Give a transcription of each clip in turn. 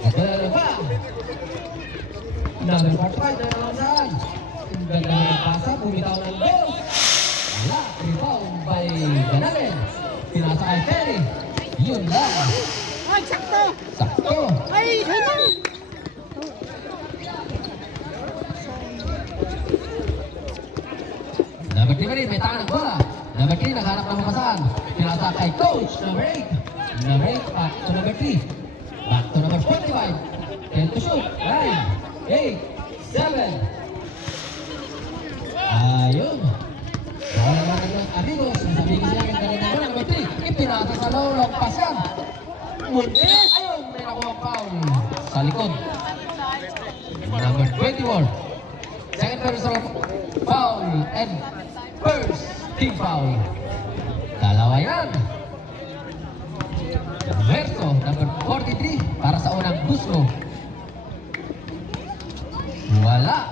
Nagdala number 45 na nalaman. Ganda ng pasa, bumitaw ng goal. Wala, rebound by Ganalen. Pinasa kay Ferry. Yun lang. Ay, sakto! Sakto. Ay, ganyan! Number 3 pa rin, may tangan ng bola. Number 3, naghanap ng mapasahan. Pinasa kay coach, number 8. Number 8, back to number 3. Back to number 45. 10 to shoot. 9, 8, 7. Ayun. Wala naman ng amigos. Sabihin siya ng galing ng number 3. Ipinasa sa low, long pass yan. Muna, ayun, may nakuha foul sa likod. Number 24. Second personal foul and first team foul. Dalawa yan. Verso, number 43 para sa unang buslo. Wala.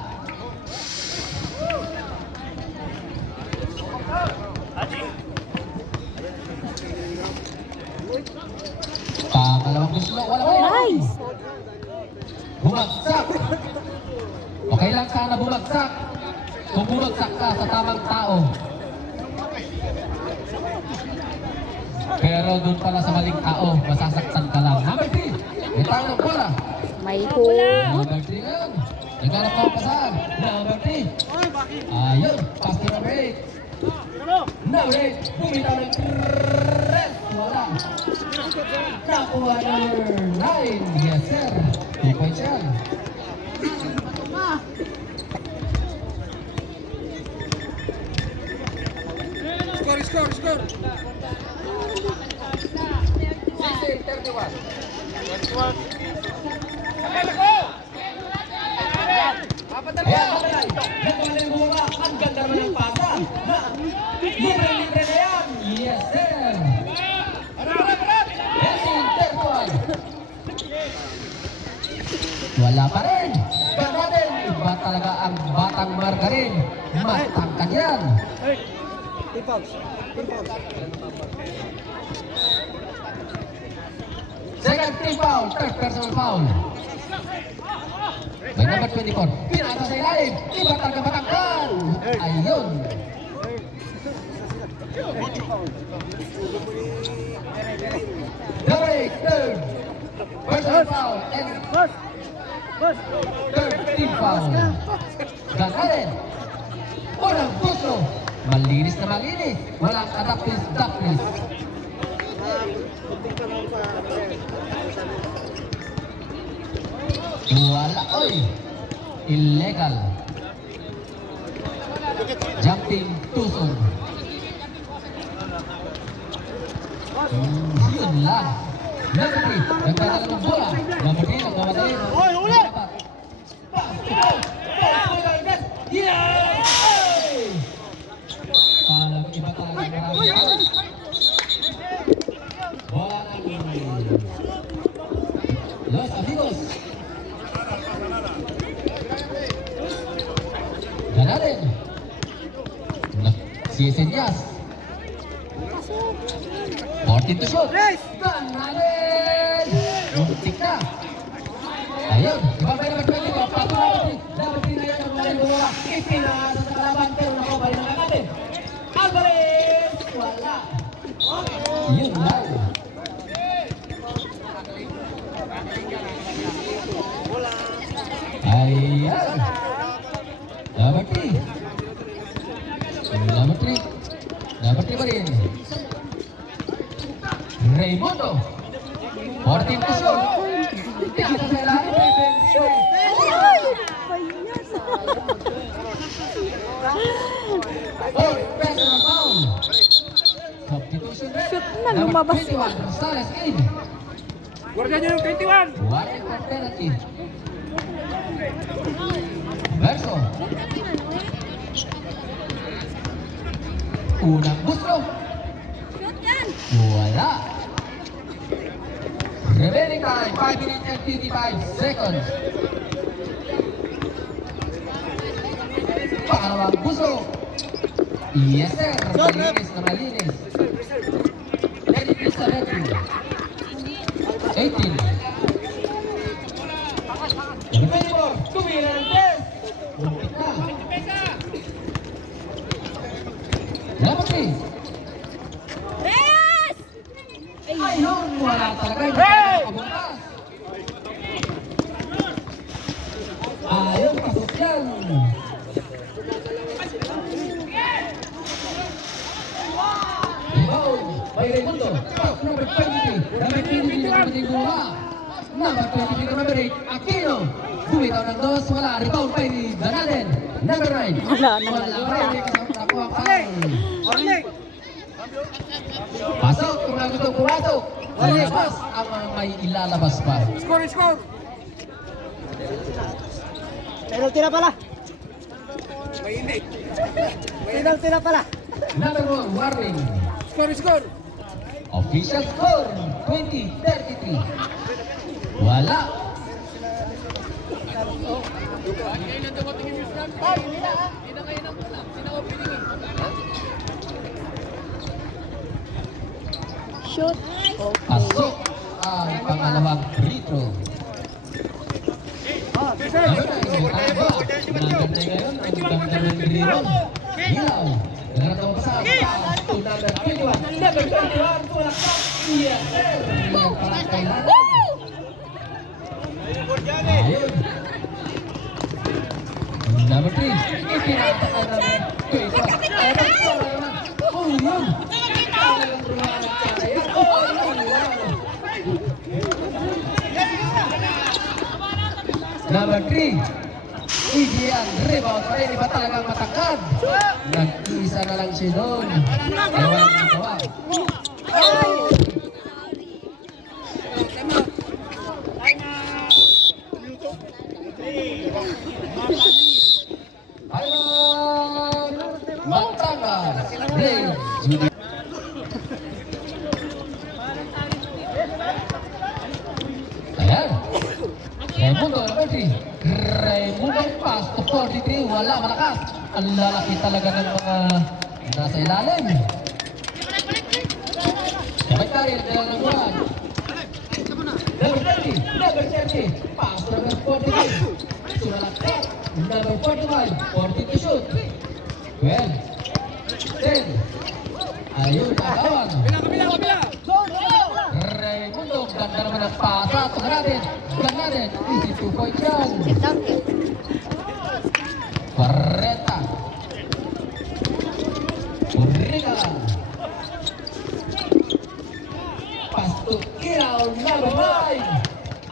Pangalawang buslo, wala. Nice! Bumagsak. Okay lang sana bumagsak. Kung bumagsak ka sa tamang tao. Pero doon pala sa maling tao, masasaktan ka lang. Number 3, may tao ng bola. May hula! Number 3 ngayon. Naghanap ng pasahan. Number 3. Ayun, pass to number 8. Number 8, bumitaw ng press. Wala. Nakuha number 9. Yes sir. 2 points yan. Score! 16-31. Ayan, nagwala yung bumaba. Ang ganda naman ng pasa. Libre-libre na yan. Yes, sir. 18-31. Wala pa rin. Ganda din. Iba talaga ang batang margarin. Mas tangkad yan. Second team foul, third personal foul. May number 24, pinasa sa ilalim, iba talaga matangkal. Ayun. Number 8, third personal foul and third team foul. Ganalen. Unang puso. Malinis na malinis. Walang adaptis-daptis. Wala, oy! Illegal. Jumping tuson. Yun lang. Number 3, nagdadala ng bola. Number 3, nagmamadali. Oy, uli! Yeah! Parang iba talaga marami. Bola ng Los Amigos. Ganalen. Si Senyas. 14 to shoot. Ganalen. Muntik na. Ayun. Diba may naman 20 ko? Patuloy. Dapat pinayang ang mga bola. Ipinasa sa kalaban. Pero nakabay na natin. Alvarez. Wala. Yun lang. Ayan. Number 3. Number 3. Number 3 pa rin. Raymundo. 14 to shoot. Pinasa sa ilalim. Fourth personal foul. Substitution. Shoot na, lumabas na. 21, Rosales in. Guardian nyo yung 21! Warning for penalty. Verso. Unang buslo. Wala. Remaining time, 5 minutes and 55 seconds. Pangalawang buslo. Yes sir, malinis na malinis. 18. tumira ng test. Muntik na. Number 3. Reyes! Ayun, wala talaga. Hindi talaga kabuntas. Ayun, pasok yan. Rebound by Raimundo. Pass number 23. Number 23 na matiguha. Number 23 na number 8. Aquino. Bumitaw ng dos. Wala. Rebound by Danaden. Number 9. Wala na. Wala. Nakuha pa. Pasok. Kung na gusto pumasok. Lalabas ang mga may ilalabas pa. Score, score. Penalty na pala. Mainit. Penalty na pala. Number 1. Warning. Score, score. Official score 20-33. Wala. Shoot. Pasok ang pangalawang free throw. Hilaw. Nagkataon pa sa number 21. Number 21. Tulakpak. Yes, sir. Yan parang kailangan. Ayun. Number 3. Ipinatak ang number 21. Oh, yun. Number 3. Easy ang rebound pa rin. Iba talagang matangkad. Nag-isa na lang siya doon. Kaya walang magawa. Ayun! Batangas! Blade Junior. Ayan. Raimundo, number 3. Raimundo pass to 43. Wala, malakas. Ang lalaki talaga ng mga nasa ilalim. Sabay tayo, dalawa ng buwan. Number 30. Number 30. Pass to number 43. Sumalakot. Number 45. 40 to shoot. 12. 10. Ayun, agawan. Kabila. Raimundo, ganda naman ang pasa. Tugan natin. Easy 2 point yan. 40. Uriga. Pass to Iraw, number 9.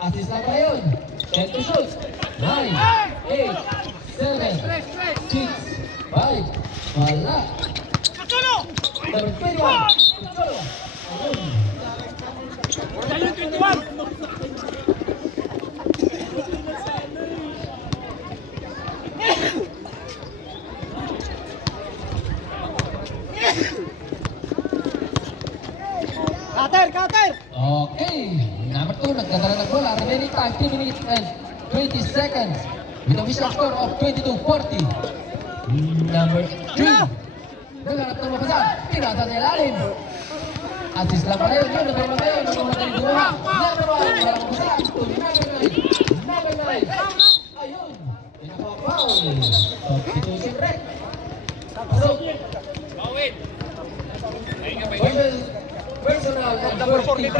Assist na ba yun? 10 to shoot. 9, 8, 7, 6, 5. Wala. Number 21. Kutsolo. Ayun. Ayun, 21. Cutter! Okay. Number 2, nagdadala ng bola. Remaining time, 3 minutes and 20 seconds. With a whistle score of 22-40. Number 3. Naghanap ng mapasan. Tinasa sa ilalim. Assist lang pala yun. Yun, naghanap na yun. Naghanap na yun. Number 1. Walang mapasan. Number 9. Ayun. Pinaka-foul. Substitution break. Pasok. Personal of number 43.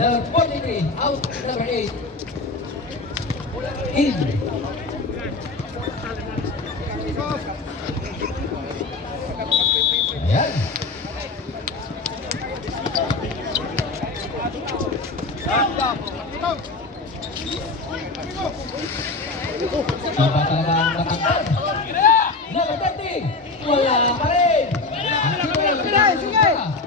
Number 43. Out. Number 8. In. Ayan. Saba talaga ang matangkad. Number 30. Wala pa rin.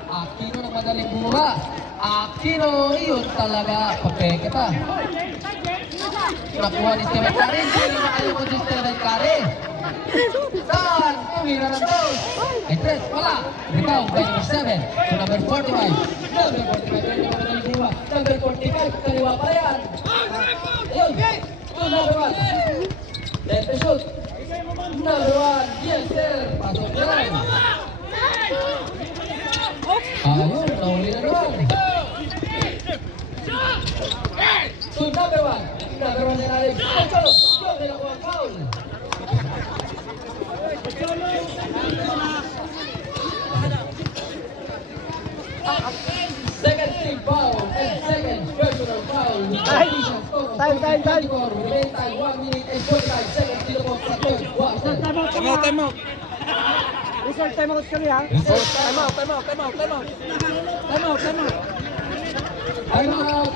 Aquino ng madaling bumaba. Aquino, yun talaga. Papeke pa. Nakuha ni Steven Kare. Hindi makalimot si Steven Kare. Saan? Tumira ng dos. Ay, tres. Wala. Rebound by number 7. So number 45. Number 45. Yun yung madaling bumaba. Number 45. Kaliwa pa yan. Ayun. To number 1. Let the shoot. Number 1. Yes, sir. Pasok yan. Ayun, nahuli na naman. So number 1. nagawa niya natin. Pagkalo, yung may nakuha ang foul. Second team foul and second personal foul. Time. Remain time 1 minute and 45 seconds. Dito po sa third quarter. Time out. Result time out kami ha. Time out. Time out. Time out.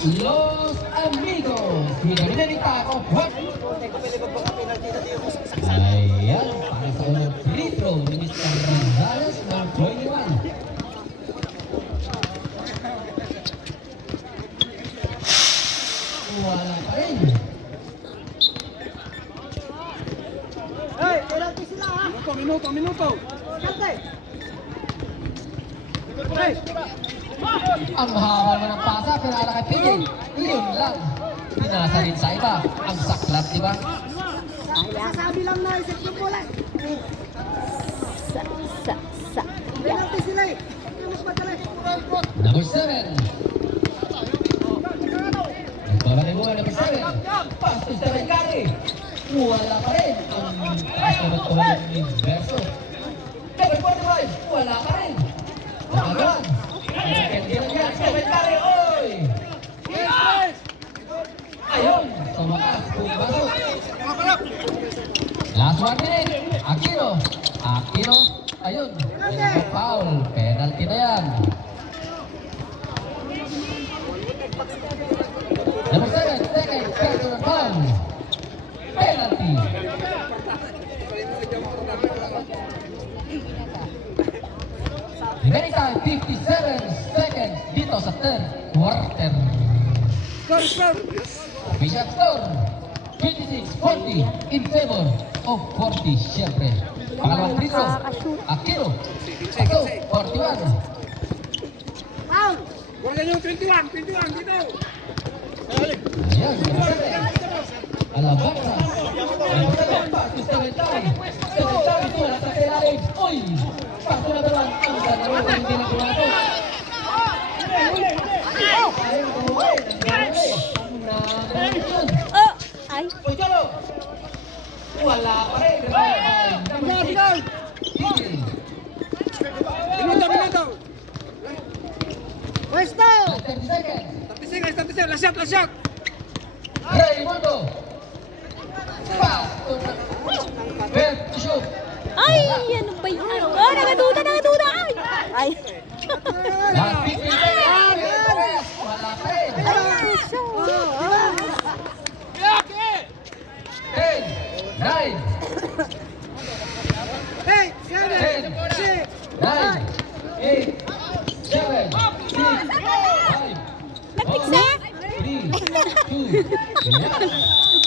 Los amigos. Hinanita ako. What? Ayan. Para sa unang free throw ni Mr. Gonzales ng 21. Wala pa rin. Hey, penalty sila ha. Minuto. Kante. Hey. Ang haba mo ng pasa, pinala kay Pigil. Yun lang. Pinasa rin sa iba. Ang saklat, di ba? Sasabi lang na isip yung bola. Penalty sila eh. Mas madali. Number 7. Nagbabatay mo number 7. Pass to Stephen Curry. Wala pa rin. Ang kasunod ko ng Inverso. Number 45. Wala pa rin. Nakagawan. Stephen Curry. Oy! Ayun. Tumakas. Pumasok. Last 1 minute. Aquino. Ayun. Foul. Penalty na yan. Number 7. Second personal foul. Penalty. Remaining time 57 seconds dito sa third quarter. Score. Official score 26-40 in favor of 40 syempre. Pangalawang free throw. Aquino. Paso 41. Foul. Wala yung 21 dito. Ayan, number 7. Alabama. Number 7. Pass to Stephen Curry. Stephen Curry ito nasa ilalim. Oy! Paso na naman. Ang gano'n na hindi na kumado. Ayaw kumuhay. Ay. Oy, Cholo! Wala pa rin. Final. Higil. Minuto. Pwesto. 30 seconds. 30 seconds. Last shot. Raimundo. Pass to Bert to shoot. Ay, ano ba yun? Oh, nagaduda. Ay. Last 15 seconds. Wala pa rin. Puso. 10, 9, Hey, 10, 9, 8, 7, 6, 5, Nagtiksa? 3, 2, 1.